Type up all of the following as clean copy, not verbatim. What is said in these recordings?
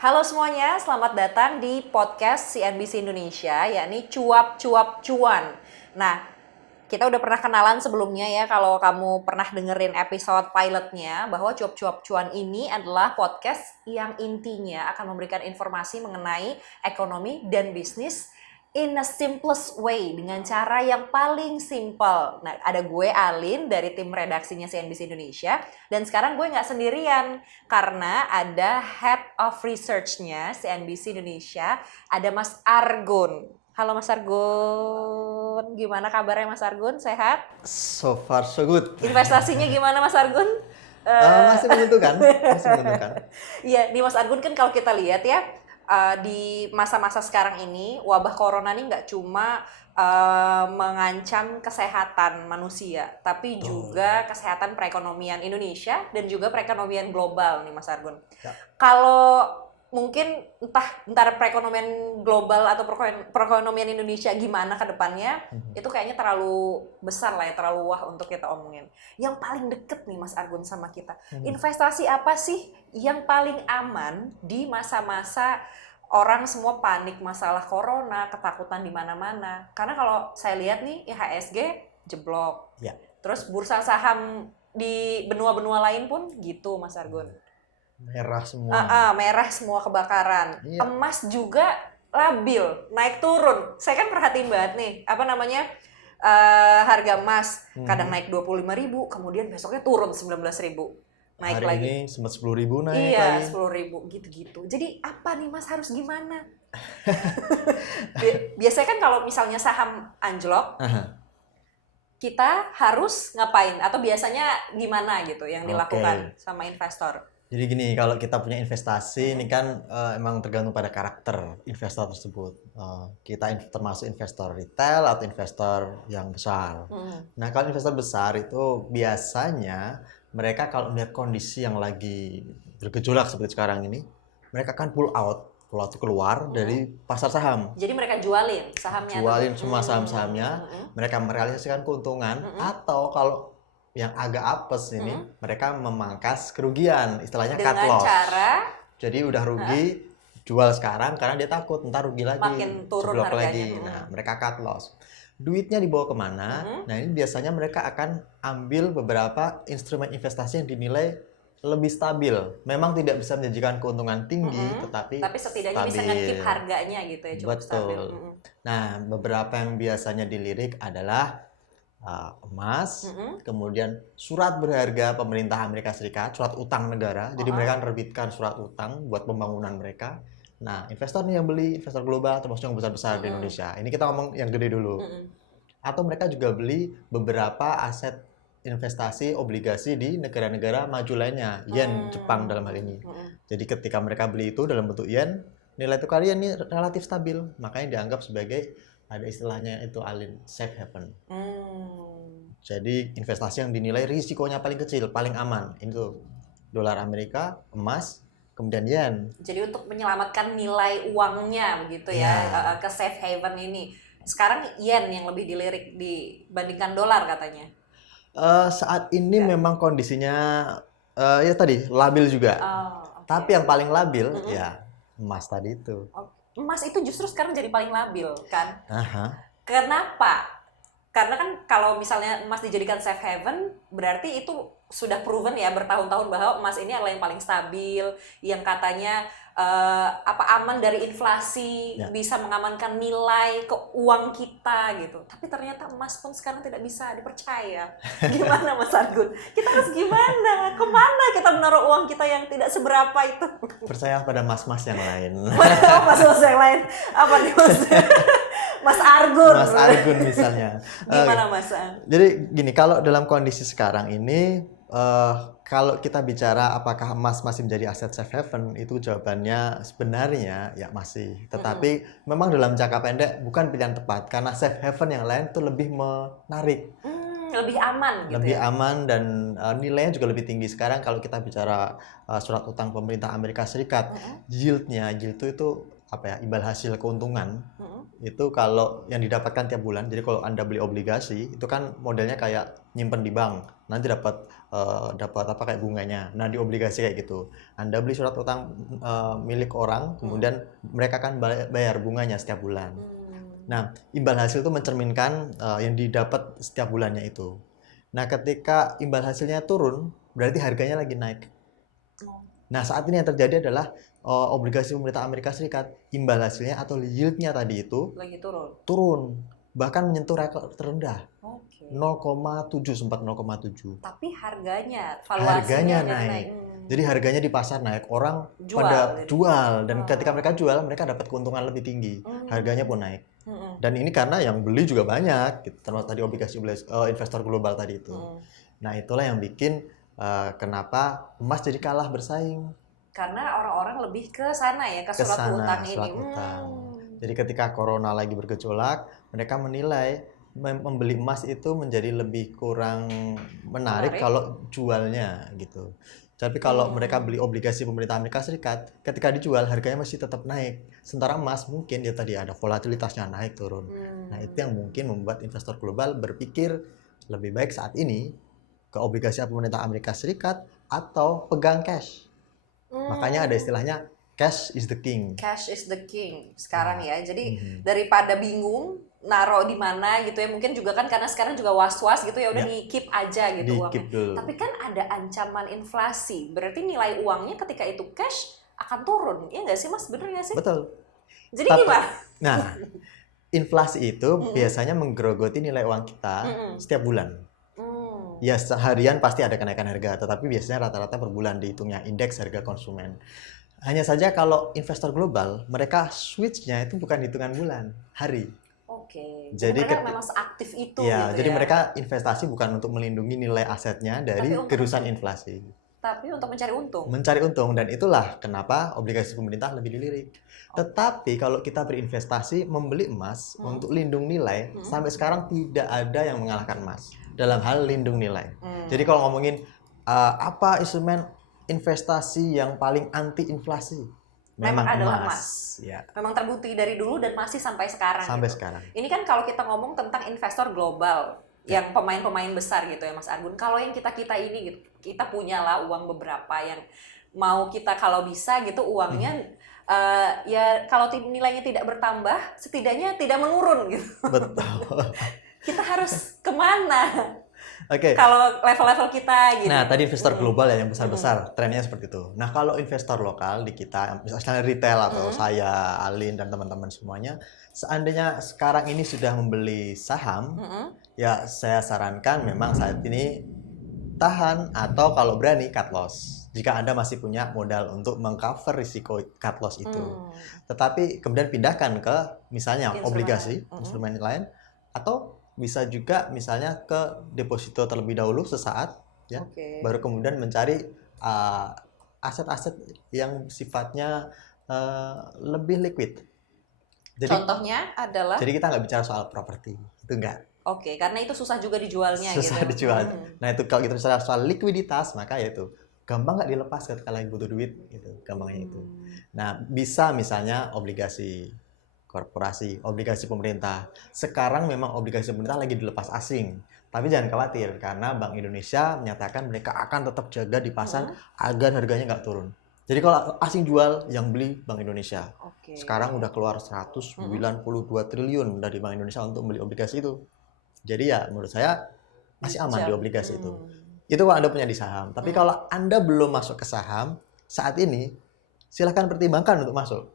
Halo semuanya, selamat datang di podcast CNBC Indonesia, yakni Cuap Cuap Cuan. Nah, kita udah pernah kenalan sebelumnya ya, kalau kamu pernah dengerin episode pilotnya, bahwa Cuap Cuap Cuan ini adalah podcast yang intinya akan memberikan informasi mengenai ekonomi dan bisnis in a simplest way, dengan cara yang paling simple. Nah, ada gue Alin dari tim redaksinya CNBC Indonesia, dan sekarang gue nggak sendirian karena ada Head of Research-nya CNBC Indonesia, ada Mas Argun. Halo Mas Argun, gimana kabarnya Mas Argun? Sehat? So far so good. Investasinya gimana Mas Argun? Masih menentukan. Iya, nih Mas Argun kan kalau kita lihat ya, di masa-masa sekarang ini wabah corona ini nggak cuma mengancam kesehatan manusia, tapi juga kesehatan perekonomian Indonesia dan juga perekonomian global nih Mas Argun. Ya. Kalau mungkin entah perekonomian global atau perekonomian Indonesia gimana ke depannya, itu kayaknya terlalu besar lah ya, terlalu wah untuk kita omongin. Yang paling deket nih Mas Argun sama kita, investasi apa sih yang paling aman di masa-masa orang semua panik masalah corona, ketakutan di mana-mana? Karena kalau saya lihat nih, IHSG jeblok. Ya. Terus bursa saham di benua-benua lain pun gitu Mas Argun. Merah semua. Merah semua kebakaran. Iya. Emas juga labil, naik turun. Saya kan perhatiin banget nih, harga emas kadang naik 25.000, kemudian besoknya turun 19.000. Naik Hari lagi. ini sempat 10.000 naik iya, lagi. 10.000 gitu-gitu. Jadi apa nih Mas, harus gimana? Biasanya kan kalau misalnya saham anjlok, kita harus ngapain? Atau biasanya gimana gitu yang dilakukan sama investor? Jadi gini, kalau kita punya investasi ini kan emang tergantung pada karakter investor tersebut. Kita termasuk investor retail atau investor yang besar. Nah, kalau investor besar itu biasanya mereka kalau melihat kondisi yang lagi bergejolak seperti sekarang ini, mereka akan pull out keluar dari pasar saham. Jadi mereka jualin sahamnya? Jualin semua saham-sahamnya, mereka merealisasikan keuntungan, atau kalau yang agak apes ini, mereka memangkas kerugian, istilahnya cut loss. Dengan cara? Jadi udah rugi, jual sekarang karena dia takut ntar rugi lagi, makin turun harganya. lagi. Nah, mereka cut loss. Duitnya dibawa kemana? Nah, ini biasanya mereka akan ambil beberapa instrumen investasi yang dinilai lebih stabil. Memang tidak bisa menjanjikan keuntungan tinggi, tapi setidaknya stabil. bisa nge-keep harganya gitu ya, cukup stabil. Nah, beberapa yang biasanya dilirik adalah emas, kemudian surat berharga pemerintah Amerika Serikat, surat utang negara. Jadi mereka menerbitkan surat utang buat pembangunan mereka. Nah, investor nih yang beli, investor global termasuk yang besar-besar di Indonesia. Ini kita ngomong yang gede dulu. Atau mereka juga beli beberapa aset investasi obligasi di negara-negara maju lainnya, yen, Jepang dalam hal ini. Jadi ketika mereka beli itu dalam bentuk yen, nilai tukarnya ini relatif stabil, makanya dianggap sebagai, ada istilahnya itu Alin, safe haven. Jadi investasi yang dinilai risikonya paling kecil, paling aman, itu dolar Amerika, emas, kemudian yen. Jadi untuk menyelamatkan nilai uangnya begitu ya, ke safe haven ini. Sekarang yen yang lebih dilirik dibandingkan dolar katanya. Saat ini memang kondisinya ya tadi labil juga. Tapi yang paling labil ya emas tadi itu. Emas itu justru sekarang jadi paling labil kan? Kenapa? Karena kan kalau misalnya emas dijadikan safe haven, berarti itu sudah proven ya bertahun-tahun bahwa emas ini adalah yang paling stabil, yang katanya aman dari inflasi, bisa mengamankan nilai uang kita gitu. Tapi ternyata emas pun sekarang tidak bisa dipercaya. Gimana Mas Argun? Kita harus gimana? Kemana kita menaruh uang kita yang tidak seberapa itu? Percaya pada mas-mas yang lain. Mas-mas yang lain? Apa nih Mas? Mas Argun. Mas Argun misalnya. Gimana Mas? Jadi gini, kalau dalam kondisi sekarang ini, kalau kita bicara apakah emas masih menjadi aset safe haven, itu jawabannya sebenarnya ya masih. Tetapi memang dalam jangka pendek bukan pilihan tepat, karena safe haven yang lain itu lebih menarik. Lebih aman gitu. Lebih aman dan nilainya juga lebih tinggi. Sekarang kalau kita bicara surat utang pemerintah Amerika Serikat, yield itu apa ya, imbal hasil keuntungan. Itu kalau yang didapatkan tiap bulan. Jadi kalau Anda beli obligasi, itu kan modelnya kayak nyimpen di bank. nanti dapat apa kayak bunganya. Nah, di obligasi kayak gitu. Anda beli surat utang milik orang, kemudian mereka akan bayar bunganya setiap bulan. Nah, imbal hasil itu mencerminkan yang didapat setiap bulannya itu. Nah, ketika imbal hasilnya turun, berarti harganya lagi naik. Nah, saat ini yang terjadi adalah obligasi pemerintah Amerika Serikat, imbal hasilnya atau yieldnya tadi itu lagi turun, bahkan menyentuh rekor terendah. Oke. 0,7, sempat 0,7. Tapi harganya Harganya jadi naik. Jadi harganya di pasar naik, orang Jual, pada jadi. jual, dan ketika mereka jual, mereka dapat keuntungan lebih tinggi. Harganya pun naik. Dan ini karena yang beli juga banyak, gitu. Termasuk tadi obligasi investor global tadi itu. Nah, itulah yang bikin kenapa emas jadi kalah bersaing. Karena orang-orang lebih ke sana ya, ke surat utang ini. Jadi ketika corona lagi bergejolak, mereka menilai membeli emas itu menjadi lebih kurang menarik kalau jualnya gitu. Tapi kalau mereka beli obligasi pemerintah Amerika Serikat, ketika dijual harganya masih tetap naik. Sementara emas mungkin ya tadi ada volatilitasnya naik turun. Nah, itu yang mungkin membuat investor global berpikir lebih baik saat ini ke obligasi pemerintah Amerika Serikat atau pegang cash. Makanya ada istilahnya cash is the king. Cash is the king sekarang ya. Jadi daripada bingung naro di mana gitu ya, mungkin juga kan karena sekarang juga was-was gitu ya, udah di keep aja gitu uangnya. Tapi kan ada ancaman inflasi, berarti nilai uangnya ketika itu cash akan turun, ya nggak sih Mas? Bener nggak sih? Betul. Jadi gimana? Nah, inflasi itu biasanya menggerogoti nilai uang kita setiap bulan. Ya, seharian pasti ada kenaikan harga, tetapi biasanya rata-rata per bulan dihitungnya indeks harga konsumen. Hanya saja kalau investor global, mereka switch-nya itu bukan hitungan bulan, hari. Oke. Jadi mereka memang seaktif itu ya, gitu jadi ya. mereka investasi bukan untuk melindungi nilai asetnya dari gerusan inflasi. Tapi untuk mencari untung. Mencari untung, dan itulah kenapa obligasi pemerintah lebih dilirik. Tetapi kalau kita berinvestasi membeli emas untuk lindung nilai, sampai sekarang tidak ada yang mengalahkan emas dalam hal lindung nilai. Jadi kalau ngomongin apa instrumen investasi yang paling anti inflasi, memang adalah emas. Ya. Memang terbukti dari dulu dan masih sampai sekarang. Sampai sekarang. Ini kan kalau kita ngomong tentang investor global, yang pemain-pemain besar gitu ya Mas Argun. Kalau yang kita ini gitu, kita punyalah uang beberapa yang mau kita kalau bisa gitu uangnya ya kalau nilainya tidak bertambah, setidaknya tidak menurun gitu. Betul. Kita harus kemana? Oke. Kalau level-level kita gitu. Nah, tadi investor global ya yang besar-besar, trennya seperti itu. Nah, kalau investor lokal di kita, misalnya retail atau saya, Alin, dan teman-teman semuanya, seandainya sekarang ini sudah membeli saham, ya saya sarankan memang saat ini tahan atau kalau berani cut loss. Jika Anda masih punya modal untuk mengcover risiko cut loss itu. Tetapi kemudian pindahkan ke misalnya obligasi, instrumen lain, atau bisa juga misalnya ke deposito terlebih dahulu sesaat, ya, baru kemudian mencari aset-aset yang sifatnya lebih liquid. Jadi, contohnya adalah? Jadi kita nggak bicara soal properti, itu enggak. Oke, karena itu susah juga dijualnya. Susah dijual. Nah itu kalau kita bicara soal likuiditas, maka ya itu gampang nggak dilepas ketika lagi butuh duit, gitu, gampangnya itu. Nah bisa misalnya obligasi korporasi, obligasi pemerintah. Sekarang memang obligasi pemerintah lagi dilepas asing. Tapi jangan khawatir, karena Bank Indonesia menyatakan mereka akan tetap jaga di pasar agar harganya nggak turun. Jadi kalau asing jual, yang beli Bank Indonesia. Sekarang udah keluar 192 triliun dari Bank Indonesia untuk beli obligasi itu. Jadi ya menurut saya masih aman di obligasi itu. Itu kalau Anda punya di saham. Tapi kalau Anda belum masuk ke saham, saat ini silahkan pertimbangkan untuk masuk.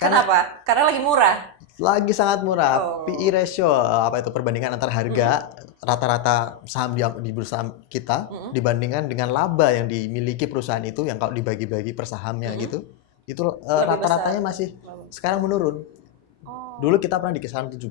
Kenapa? Karena lagi murah. Lagi sangat murah. PE ratio, apa itu perbandingan antara harga rata-rata saham di bursa kita dibandingkan dengan laba yang dimiliki perusahaan itu, yang kalau dibagi-bagi per sahamnya gitu, itu rata-ratanya masih sekarang menurun. Dulu kita pernah di kisaran 17%.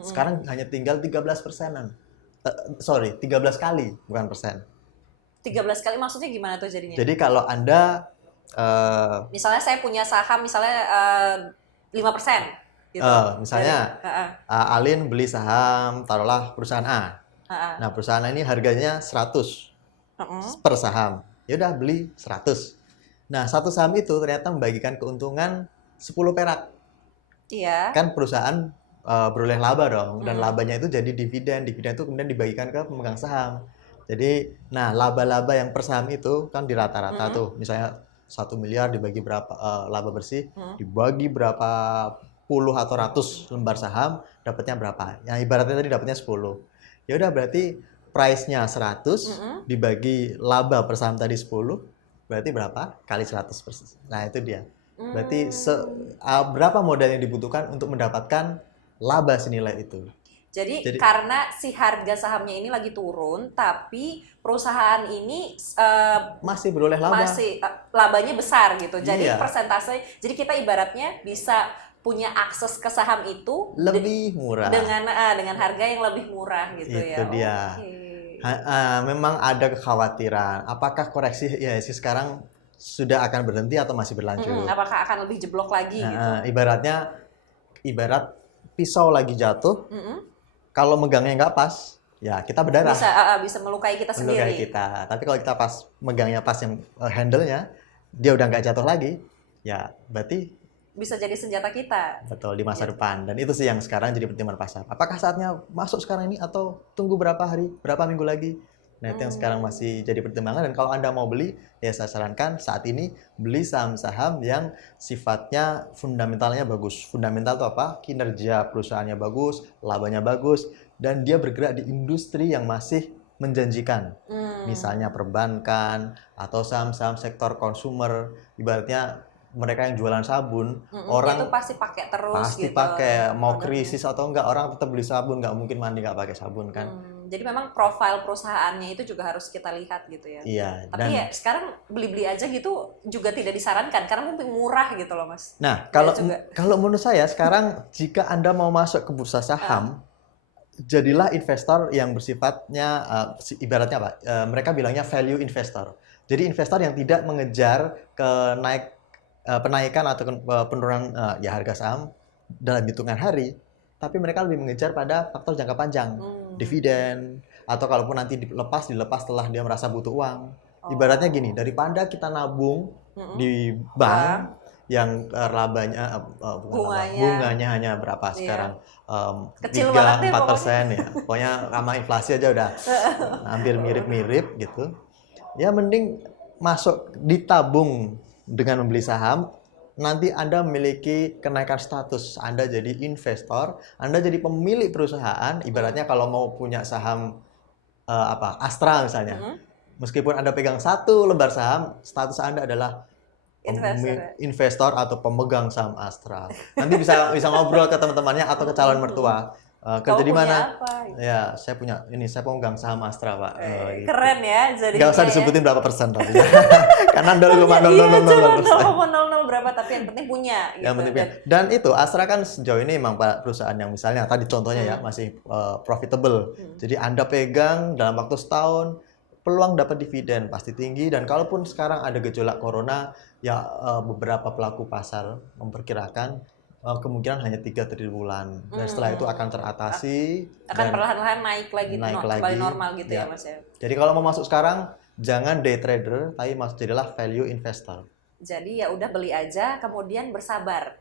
Sekarang hanya tinggal 13%-an. 13 kali, bukan persen. 13 kali maksudnya gimana tuh jadinya? Jadi kalau Anda misalnya saya punya saham misalnya 5% gitu. Misalnya Alin beli saham, taruhlah perusahaan A. Nah, perusahaan A ini harganya 100 per saham. Ya udah beli 100. Nah, satu saham itu ternyata membagikan keuntungan 10 perak. Iya. Kan perusahaan beroleh laba dong, dan labanya itu jadi dividen. Dividen itu kemudian dibagikan ke pemegang saham. Jadi, nah laba-laba yang per saham itu kan di rata-rata tuh, misalnya 1 miliar dibagi berapa laba bersih, dibagi berapa puluh atau ratus lembar saham, dapatnya berapa? Yang ibaratnya tadi dapatnya 10. Ya udah berarti price-nya 100 dibagi laba per saham tadi 10, berarti berapa? Kali 100 persis. Nah, itu dia. Berarti berapa modal yang dibutuhkan untuk mendapatkan laba senilai itu. Jadi karena si harga sahamnya ini lagi turun, tapi perusahaan ini masih beroleh laba. Labanya besar gitu. Jadi Iya. persentase, jadi kita ibaratnya bisa punya akses ke saham itu lebih murah dengan harga yang lebih murah gitu ya. Itu dia. Memang ada kekhawatiran. Apakah koreksi IHSG sekarang sudah akan berhenti atau masih berlanjut? Apakah akan lebih jeblok lagi gitu? Ibarat pisau lagi jatuh. Kalau megangnya nggak pas, ya kita berdarah. Bisa melukai kita sendiri. Melukai kita. Tapi kalau kita pas megangnya pas yang handle-nya, dia udah nggak jatuh lagi, ya berarti bisa jadi senjata kita. Betul, di masa depan. Dan itu sih yang sekarang jadi pertimbangan pasar. Apakah saatnya masuk sekarang ini atau tunggu berapa hari, berapa minggu lagi? Nah, itu yang sekarang masih jadi pertimbangan. Dan kalau Anda mau beli, ya saya sarankan saat ini beli saham-saham yang sifatnya fundamentalnya bagus. Fundamental itu apa? Kinerja perusahaannya bagus, labanya bagus, dan dia bergerak di industri yang masih menjanjikan. Misalnya perbankan, atau saham-saham sektor konsumer, ibaratnya mereka yang jualan sabun, orang itu pasti pakai terus pasti gitu. pakai, mau krisis atau enggak, orang tetap beli sabun, nggak mungkin mandi nggak pakai sabun kan. Jadi memang profil perusahaannya itu juga harus kita lihat gitu ya. Iya. Tapi ya sekarang beli-beli aja gitu juga tidak disarankan karena mungkin murah gitu loh Mas. Nah, kalau menurut saya sekarang jika Anda mau masuk ke bursa saham, jadilah investor yang bersifatnya ibaratnya apa? Mereka bilangnya value investor. Jadi investor yang tidak mengejar penaikan atau penurunan harga saham dalam hitungan hari, tapi mereka lebih mengejar pada faktor jangka panjang, dividen, atau kalaupun nanti dilepas setelah dia merasa butuh uang. Ibaratnya gini, daripada kita nabung di bank yang labanya bunganya hanya berapa sekarang, 3-4% ya, pokoknya sama inflasi aja udah hampir mirip-mirip gitu. Ya mending masuk ditabung dengan membeli saham. Nanti Anda memiliki kenaikan status, Anda jadi investor, Anda jadi pemilik perusahaan. Ibaratnya kalau mau punya saham Astra misalnya, meskipun Anda pegang 1 lembar saham, status Anda adalah investor atau pemegang saham Astra. Nanti bisa ngobrol ke teman-temannya atau ke calon mertua. Kerja di mana? Ya, saya pemegang saham Astra, Pak. Gitu. Keren ya, jadi nggak usah disebutin berapa persen tapi. Karena 0,000 berapa, tapi yang penting punya. Gitu. Yang penting punya. Dan itu Astra kan sejauh ini memang perusahaan yang misalnya tadi contohnya ya masih profitable. Jadi Anda pegang dalam waktu setahun, peluang dapat dividen pasti tinggi. Dan kalaupun sekarang ada gejolak corona, ya beberapa pelaku pasar memperkirakan kemungkinan hanya 3 triwulan. Dan setelah itu akan teratasi. Akan perlahan-lahan naik lagi. Kembali normal gitu ya Mas ya. Jadi kalau mau masuk sekarang, jangan day trader, tapi jadilah value investor. Jadi ya udah beli aja, kemudian bersabar.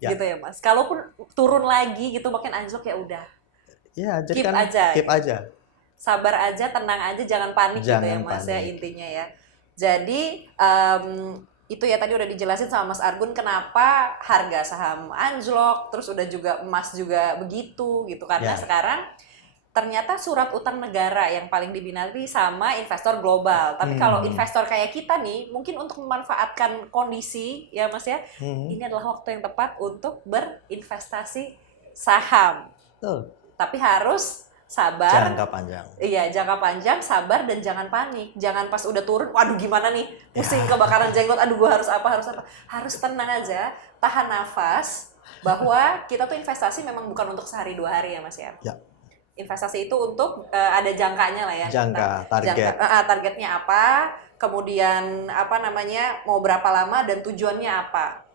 Gitu ya Mas. Kalaupun turun lagi gitu makin anjlok ya udah. Ya, jadi keep aja. Sabar aja, tenang aja, jangan panik gitu ya Mas ya intinya ya. Jadi itu ya tadi udah dijelasin sama Mas Argun kenapa harga saham anjlok, terus udah juga emas juga begitu gitu karena sekarang ternyata surat utang negara yang paling diminati sama investor global. Tapi kalau investor kayak kita nih, mungkin untuk memanfaatkan kondisi ya Mas ya, ini adalah waktu yang tepat untuk berinvestasi saham. Tapi harus sabar. Jangka panjang. Iya, jangka panjang, sabar dan jangan panik. Jangan pas udah turun, waduh gimana nih, pusing kebakaran jenggot, aduh gue harus apa. Harus tenang aja, tahan nafas, bahwa kita tuh investasi memang bukan untuk sehari 2 hari ya Mas ya. Investasi itu untuk ada jangkanya lah ya. Targetnya apa, kemudian mau berapa lama dan tujuannya apa.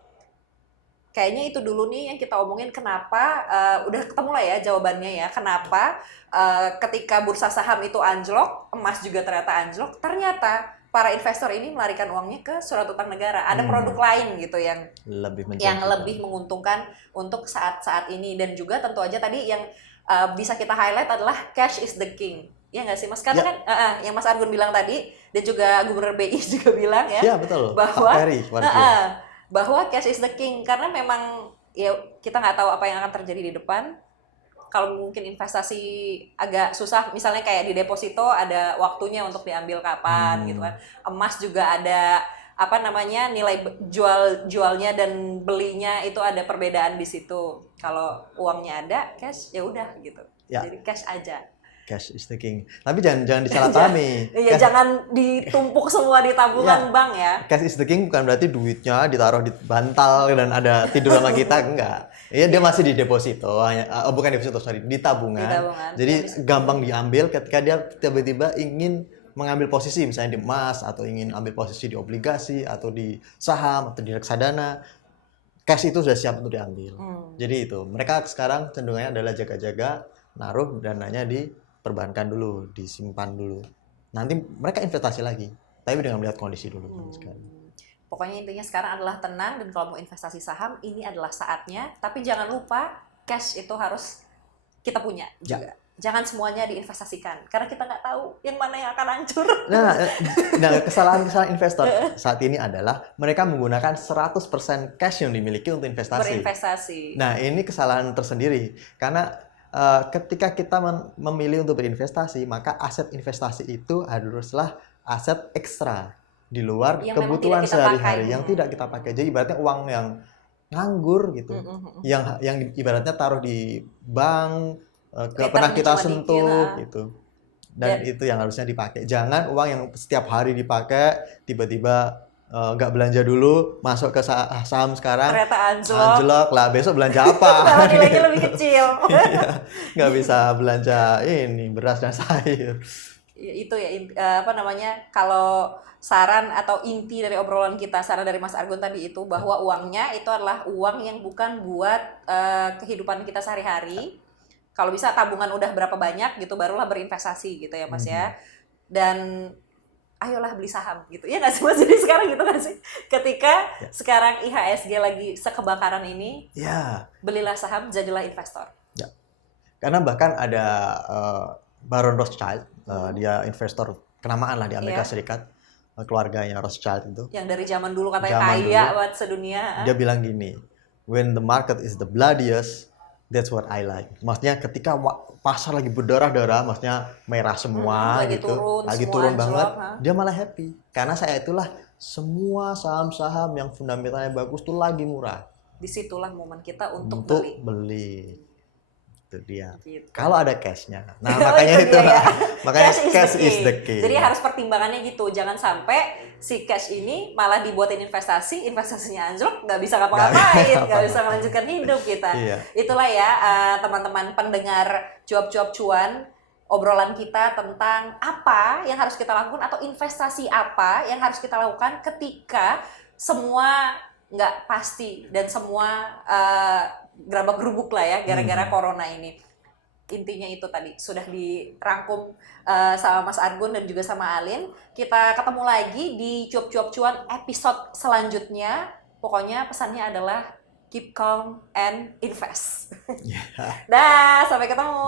Kayaknya itu dulu nih yang kita omongin kenapa, udah ketemu lah ya jawabannya ya, kenapa ketika bursa saham itu anjlok, emas juga ternyata anjlok, ternyata para investor ini melarikan uangnya ke surat utang negara. Ada produk lain gitu yang lebih menguntungkan untuk saat-saat ini. Dan juga tentu aja tadi yang bisa kita highlight adalah cash is the king. Iya nggak sih Mas? Karena Ya. kan yang Mas Argun bilang tadi dan juga Gubernur BI juga bilang ya, Ya betul. bahwa Pak Ferry Warjio. bahwa cash is the king, karena memang ya kita nggak tahu apa yang akan terjadi di depan. Kalau mungkin investasi agak susah, misalnya kayak di deposito ada waktunya untuk diambil kapan gitu kan. Emas juga ada apa namanya, nilai jualnya dan belinya itu ada perbedaan di situ. Kalau uangnya ada, cash ya udah gitu. Ya. Jadi cash aja. Cash is the king. Tapi jangan disalahpahami. Iya, jangan ditumpuk semua di tabungan bank ya. Cash is the king bukan berarti duitnya ditaruh di bantal dan ada tidur sama kita, enggak. Iya, dia masih di deposito, bukan deposito, sorry, di tabungan. Di tabungan. Jadi gampang diambil ketika dia tiba-tiba ingin mengambil posisi, misalnya di emas, atau ingin ambil posisi di obligasi, atau di saham, atau di reksadana. Cash itu sudah siap untuk diambil. Jadi itu, mereka sekarang cenderungnya adalah jaga-jaga, naruh dananya di perbankan dulu, disimpan dulu. Nanti mereka investasi lagi, tapi dengan melihat kondisi dulu. Pokoknya intinya sekarang adalah tenang, dan kalau mau investasi saham, ini adalah saatnya. Tapi jangan lupa, cash itu harus kita punya juga. Jangan semuanya diinvestasikan, karena kita nggak tahu yang mana yang akan hancur. Nah, kesalahan investor saat ini adalah mereka menggunakan 100% cash yang dimiliki untuk investasi. Berinvestasi. Nah, ini kesalahan tersendiri, karena ketika kita memilih untuk berinvestasi, maka aset investasi itu haruslah aset ekstra di luar yang kebutuhan sehari-hari yang tidak kita pakai. Jadi ibaratnya uang yang nganggur gitu, yang ibaratnya taruh di bank, gak pernah kita sentuh gitu. Dan itu yang harusnya dipakai. Jangan uang yang setiap hari dipakai tiba-tiba nggak belanja dulu, masuk ke saham sekarang, ternyata anjlok lah, besok belanja apa? Kalau nilainya lebih kecil. Nggak bisa belanja ini beras dan sayur. Itu ya, apa namanya, kalau saran atau inti dari obrolan kita, saran dari Mas Argun tadi itu, bahwa uangnya itu adalah uang yang bukan buat kehidupan kita sehari-hari. Kalau bisa tabungan udah berapa banyak gitu, barulah berinvestasi gitu ya Mas ya. Dan ayolah beli saham gitu ya nggak sih Mas? Jadi sekarang gitu nggak sih, ketika sekarang IHSG lagi sekebakaran ini, belilah saham, jadilah investor. Karena bahkan ada Baron Rothschild, dia investor kenamaan lah di Amerika Serikat, keluarganya Rothschild itu, yang dari zaman dulu katanya kaya buat sedunia. Dia bilang gini, when the market is the bloodiest, that's what I like. Maksudnya ketika pasar lagi berdarah-darah, maksudnya merah semua lagi gitu, lagi turun banget, dia malah happy. Karena saya itulah semua saham-saham yang fundamentalnya bagus tuh lagi murah. Disitulah momen kita untuk beli. Itu dia. Gitu. Kalau ada cashnya. Nah makanya itu makanya cash is the key. Jadi harus pertimbangannya gitu. Jangan sampai si cash ini malah dibuatin investasinya anjlok, nggak bisa ngapa-ngapain, nggak bisa melanjutkan hidup kita. Itulah ya teman-teman pendengar cuap-cuap cuan, obrolan kita tentang apa yang harus kita lakukan atau investasi apa yang harus kita lakukan ketika semua nggak pasti dan semua gerabak gerubuk lah ya gara-gara corona ini. Intinya itu tadi sudah dirangkum sama Mas Argun dan juga sama Alin. Kita ketemu lagi di Cuap-Cuap Cuan episode selanjutnya. Pokoknya pesannya adalah keep calm and invest. Dah, sampai ketemu.